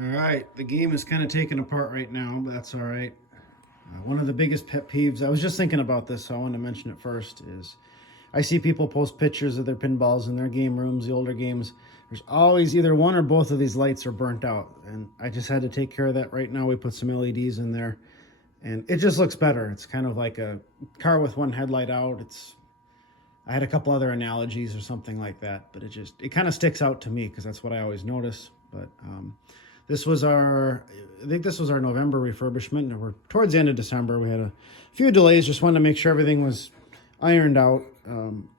All right, the game is kind of taken apart right now, but that's all right. One of the biggest pet peeves, I was just thinking about this, so I wanted to mention it first, is I see people post pictures of their pinballs in their game rooms, the older games. There's always either one or both of these lights are burnt out, and I just had to take care of that right now. We put some LEDs in there, and it just looks better. It's kind of like a car with one headlight out. I had a couple other analogies or something like that, but it kind of sticks out to me because that's what I always notice. But I think this was our November refurbishment, and we're towards the end of December. We had a few delays, just wanted to make sure everything was ironed out.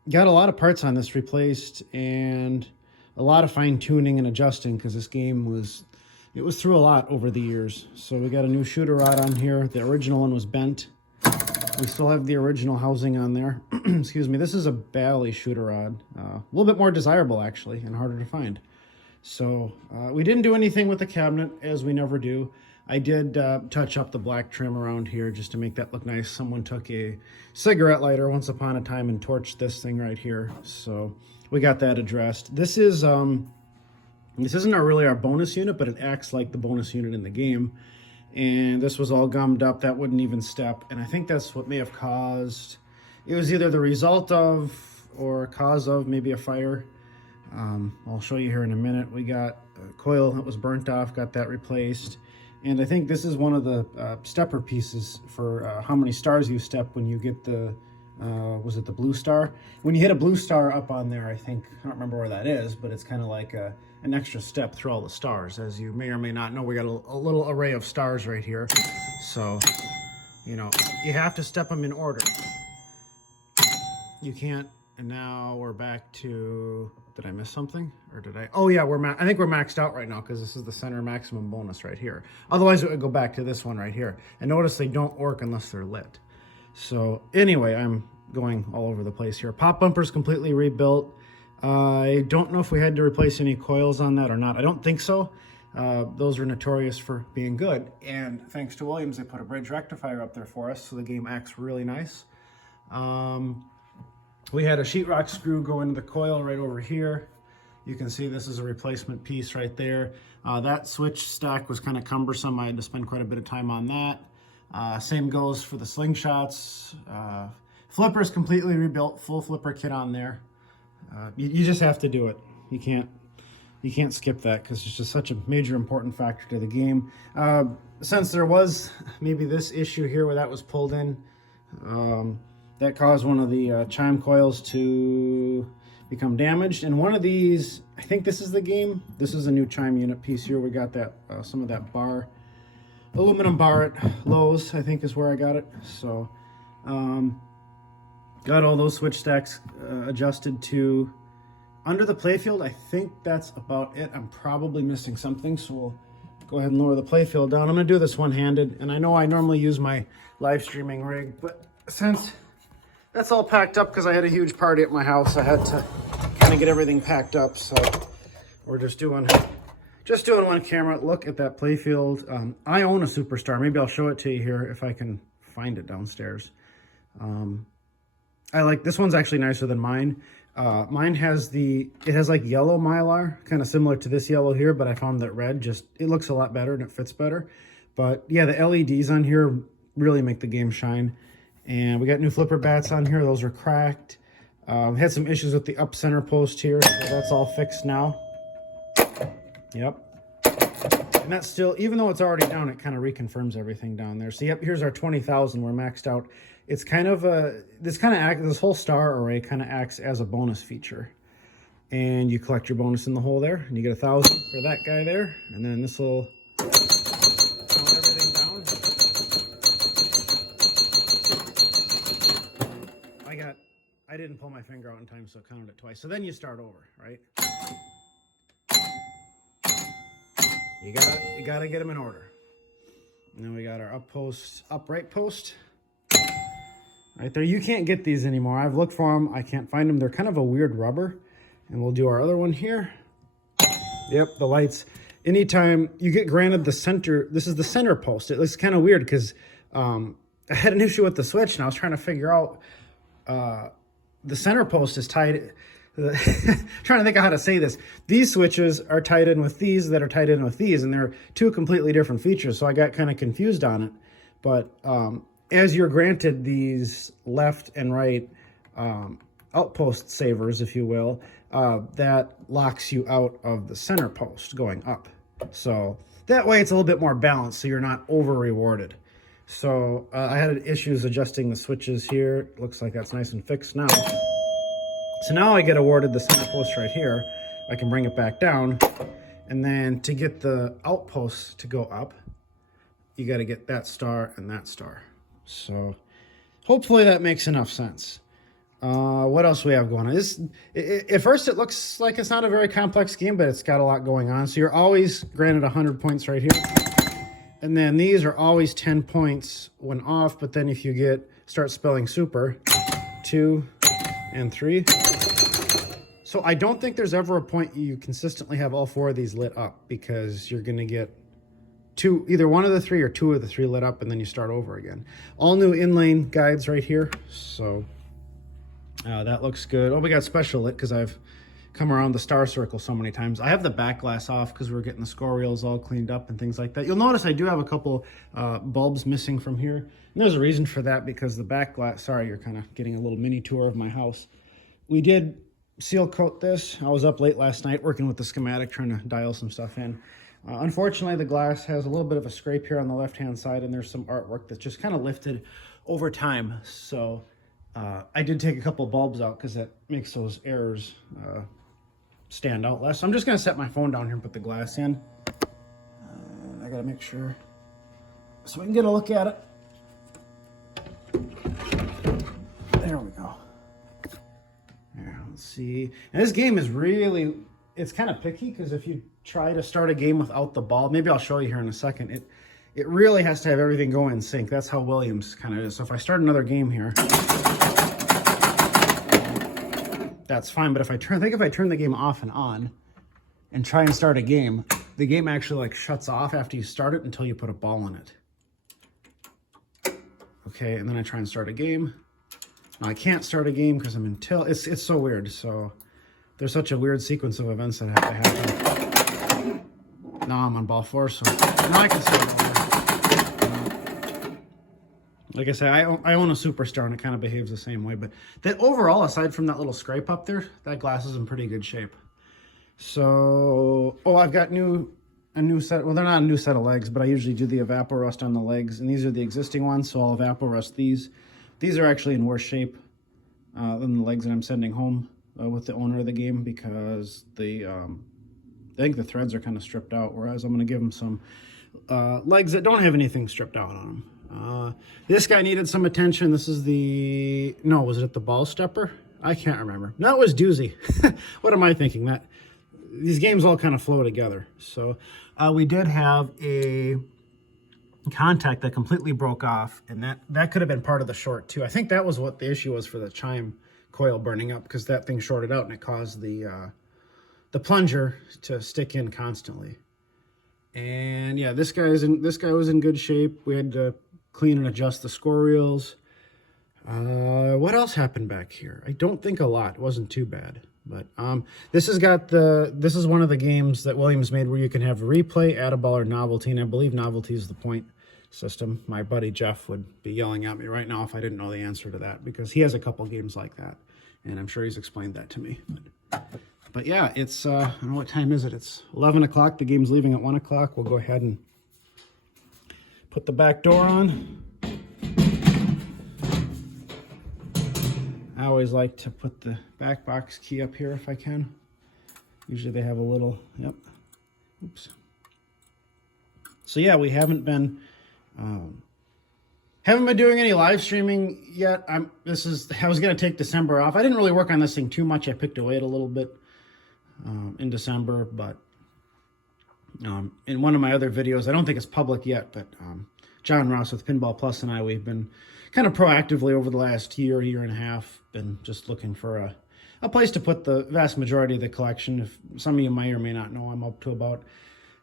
Got a lot of parts on this replaced and a lot of fine tuning and adjusting because this game was through a lot over the years. So we got a new shooter rod on here. The original one was bent. We still have the original housing on there. Excuse me. This is a Bally shooter rod. A little bit more desirable, actually, and harder to find. So we didn't do anything with the cabinet, as we never do. I did touch up the black trim around here just to make that look nice. Someone took a cigarette lighter once upon a time and torched this thing right here. So we got that addressed. This isn't really our bonus unit, but it acts like the bonus unit in the game. And this was all gummed up. That wouldn't even step. And I think that's what may have caused, it was either the result of or cause of maybe a fire. I'll show you here in a minute. We got a coil that was burnt off, got that replaced. And I think this is one of the stepper pieces for how many stars you step when you get the, was it the blue star? When you hit a blue star up on there, I think, I don't remember where that is, but it's kind of like an extra step through all the stars. As you may or may not know, we got a little array of stars right here. So, you know, you have to step them in order. You can't, and now we're back to, did I miss something? Or did I? Oh yeah, I think we're maxed out right now because this is the center maximum bonus right here. Otherwise it would go back to this one right here. And notice they don't work unless they're lit. So anyway, I'm going all over the place here. Pop bumper's completely rebuilt. I don't know if we had to replace any coils on that or not. I don't think so. Those are notorious for being good. And thanks to Williams, they put a bridge rectifier up there for us, so the game acts really nice. We had a sheetrock screw go into the coil right over here. You can see this is a replacement piece right there. That switch stack was kind of cumbersome. I had to spend quite a bit of time on that. Same goes for the slingshots. Flipper's completely rebuilt, full flipper kit on there. You just have to do it. You can't skip that because it's just such a major important factor to the game. Since there was maybe this issue here where that was pulled in, that caused one of the chime coils to become damaged. And one of these, I think this is the game. This is a new chime unit piece here. We got that some of that bar, aluminum bar at Lowe's, I think is where I got it. So got all those switch stacks adjusted to under the playfield. I think that's about it. I'm probably missing something, so we'll go ahead and lower the playfield down. I'm gonna do this one-handed, and I know I normally use my live streaming rig, but since that's all packed up because I had a huge party at my house, I had to kind of get everything packed up. So we're just doing one camera. Look at that playfield. I own a Superstar. Maybe I'll show it to you here if I can find it downstairs. I like this one's actually nicer than mine. Mine has like yellow Mylar, kind of similar to this yellow here, but I found that red it looks a lot better and it fits better. But yeah, the LEDs on here really make the game shine. And we got new flipper bats on here. Those are cracked. We had some issues with the up center post here, so that's all fixed now. Yep. And that's still, even though it's already down, it kind of reconfirms everything down there. So yep, here's our 20,000. We're maxed out. It's kind of this whole star array kind of acts as a bonus feature. And you collect your bonus in the hole there, and you get 1,000 for that guy there. And then this will count everything down. I didn't pull my finger out in time, so I counted it twice. So then you start over, right? You gotta get them in order. And then we got our upright post. Right there. You can't get these anymore. I've looked for them. I can't find them. They're kind of a weird rubber. And we'll do our other one here. Yep, the lights. Anytime you get granted the center, this is the center post. It looks kind of weird because I had an issue with the switch and I was trying to figure out the center post is tied. trying to think of how to say this. These switches are tied in with these that are tied in with these, and they're two completely different features, so I got kind of confused on it. But as you're granted these left and right outpost savers, if you will, that locks you out of the center post going up. So that way it's a little bit more balanced, so you're not over rewarded. So I had issues adjusting the switches here. Looks like that's nice and fixed now. So now I get awarded the center post right here. I can bring it back down. And then to get the outposts to go up, you got to get that star and that star. So hopefully that makes enough sense. What else we have going on? At first it looks like it's not a very complex game, but it's got a lot going on. So you're always granted 100 points right here. And then these are always 10 points when off, but then if you start spelling super, 2 and 3. So I don't think there's ever a point you consistently have all 4 of these lit up, because you're going to get either one of the 3 or 2 of the 3 lit up, and then you start over again. All new inlane guides right here. So that looks good. Oh, we got special lit because I've come around the star circle so many times. I have the back glass off because we're getting the score reels all cleaned up and things like that. You'll notice I do have a couple bulbs missing from here. And there's a reason for that, because the back glass, sorry, you're kind of getting a little mini tour of my house. We did seal coat this. I was up late last night working with the schematic, trying to dial some stuff in. Unfortunately, the glass has a little bit of a scrape here on the left-hand side, and there's some artwork that's just kind of lifted over time. So I did take a couple bulbs out because that makes those errors stand out less. So I'm just going to set my phone down here and put the glass in. I got to make sure so we can get a look at it. There we go. There, let's see. And this game is really, it's kind of picky, because if you try to start a game without the ball, maybe I'll show you here in a second, it really has to have everything go in sync. That's how Williams kind of is. So if I start another game here, that's fine. But if I turn the game off and on and try and start a game, the game actually like shuts off after you start it until you put a ball in it. Okay, and then I try and start a game. Now I can't start a game because I'm in tilt. It's so weird. So there's such a weird sequence of events that have to happen. Now I'm on ball 4, so now I can start over. Like I say, I own a Superstar, and it kind of behaves the same way. But that overall, aside from that little scrape up there, that glass is in pretty good shape. So, I've got a new set. Well, they're not a new set of legs, but I usually do the Evaporust on the legs, and these are the existing ones, so I'll Evaporust these. These are actually in worse shape than the legs that I'm sending home with the owner of the game, because I think the threads are kind of stripped out, whereas I'm going to give them some legs that don't have anything stripped out on them. This guy needed some attention. This is was it the ball stepper? I can't remember. No, it was Doozy. What am I thinking? These games all kind of flow together. So we did have a contact that completely broke off, and that could have been part of the short too. I think that was what the issue was for the chime coil burning up, because that thing shorted out and it caused the plunger to stick in constantly. And yeah, this guy was in good shape. We had to clean and adjust the score reels. What else happened back here? I don't think a lot. It wasn't too bad. But this is one of the games that Williams made where you can have replay, add a ball, or novelty, and I believe novelty is the point system. My buddy Jeff would be yelling at me right now if I didn't know the answer to that, because he has a couple games like that, and I'm sure he's explained that to me. But yeah, it's, I don't know, what time is it? It's 11 o'clock. The game's leaving at 1 o'clock. We'll go ahead and put the back door on. I always like to put the back box key up here if I can. Usually they have a little, yep. Oops. So yeah, we haven't been doing any live streaming yet. I was going to take December off. I didn't really work on this thing too much. I picked away at a little bit in December, but in one of my other videos, I don't think it's public yet, but John Ross with Pinball Plus and we've been kind of proactively over the last year and a half, been just looking for a place to put the vast majority of the collection. If some of you may or may not know, I'm up to about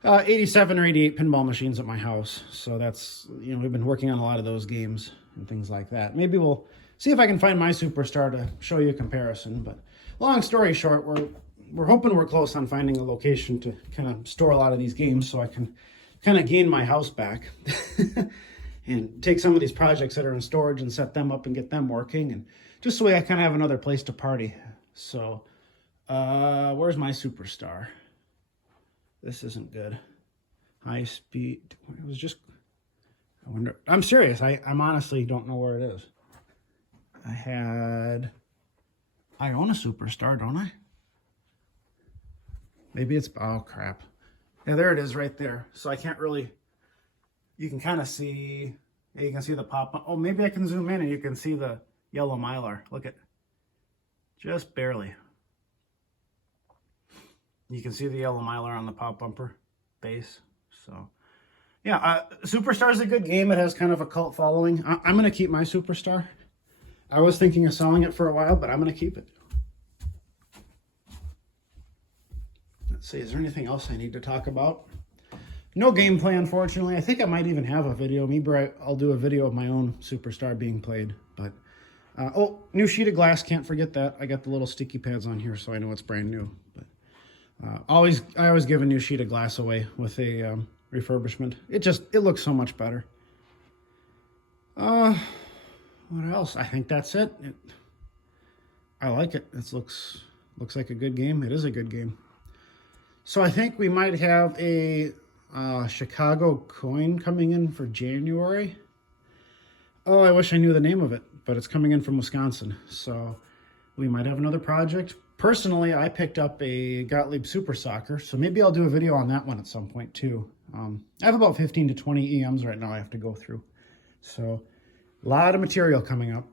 87 or 88 pinball machines at my house. So that's, we've been working on a lot of those games and things like that. Maybe we'll see if I can find my Superstar to show you a comparison, but long story short, we're hoping we're close on finding a location to kind of store a lot of these games so I can kind of gain my house back and take some of these projects that are in storage and set them up and get them working, and just so I kind of have another place to party. So where's my Superstar? This isn't good. High speed. It was just, I wonder, I'm serious. I'm honestly don't know where it is. I own a Superstar, don't I? Maybe it's, oh crap. Yeah, there it is right there. So I can't really, you can kind of see, yeah, you can see the pop. Oh, maybe I can zoom in and you can see the yellow Mylar. Look at, just barely. You can see the yellow Mylar on the pop bumper base. So yeah, Superstar is a good game. It has kind of a cult following. I'm going to keep my Superstar. I was thinking of selling it for a while, but I'm going to keep it. Let's see, is there anything else I need to talk about? No gameplay, unfortunately. I think I might even have a video. Maybe I'll do a video of my own Superstar being played. But oh, new sheet of glass. Can't forget that. I got the little sticky pads on here, so I know it's brand new. But I always give a new sheet of glass away with a refurbishment. It looks so much better. What else? I think that's it. I like it. It looks like a good game. It is a good game. So I think we might have a Chicago coin coming in for January. Oh, I wish I knew the name of it, but it's coming in from Wisconsin. So we might have another project. Personally, I picked up a Gottlieb Super Soccer, so maybe I'll do a video on that one at some point too. I have about 15 to 20 EMs right now I have to go through. So a lot of material coming up.